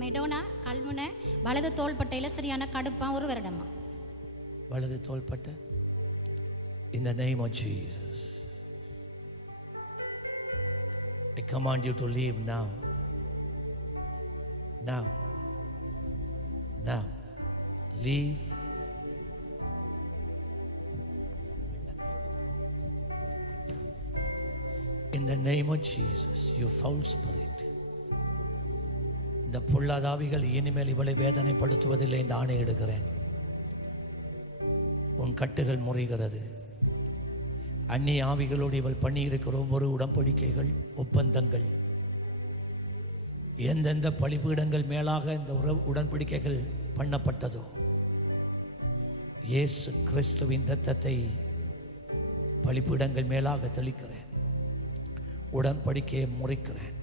Madonna Kalmunai வலது தோள்பட்டையில் சரியான கடுப்பா ஒரு வருடமா வலது தோள்பட்ட in the name of Jesus I command you to leave now now now leave in the name of Jesus you foul spirit இந்த பொல்லாதாவிகள் இனிமேல் இவளை வேதனைப்படுத்துவதில்லை என்று ஆணையிடுகிறேன். உன் கட்டுகள் முறைகிறது. அந்நிய ஆவிகளோடு இவள் பண்ணியிருக்கிற ஒவ்வொரு உடன்படிக்கைகள் ஒப்பந்தங்கள் எந்தெந்த பழிப்பீடங்கள் மேலாக இந்த உற உடன்படிக்கைகள் பண்ணப்பட்டதோ இயேசு கிறிஸ்துவின் இரத்தத்தை பழிப்பீடங்கள் மேலாக தெளிக்கிறேன். உடன்படிக்கையை முறைக்கிறேன்.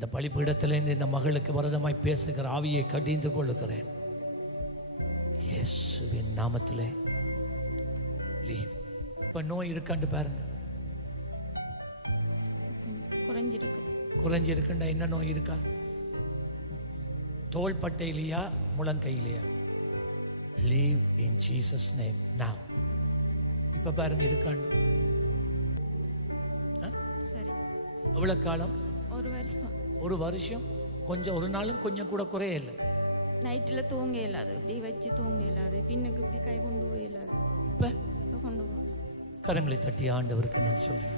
இந்த பலிபீடத்திலிருந்து இந்த மகளுக்கு வரதமாய் பேசுகிற ஆவியை கடிந்து கொள்ளுகிறேன். இயேசுவின் நாமத்திலே. லீவ் இப்போ நோய் இருக்காண்டு பாருங்க. குறைஞ்சிருக்கு. குறைஞ்சிருக்குண்டா என்ன நோய் இருக்கா? தோள்பட்டையிலையா முழங்கையிலையா? Leave in Jesus name now. இப்போ பாருங்க இருக்காண்டு. சரி. எவ்வளோ காலம்? ஒரு வருஷம். ஒரு வருஷம் கொஞ்சம் ஒரு நாளும் கொஞ்சம் கூட குறைய இல்லை. நைட்டில் தூங்க இயலாது. இப்படி வச்சு தூங்க இயலாது. பின்னுக்கு இப்படி கை கொண்டு போய் இயலாது. இப்போ? கொண்டு போகலாம். கரங்களை தட்டி ஆண்டவருக்கு நன்றி சொல்லுங்க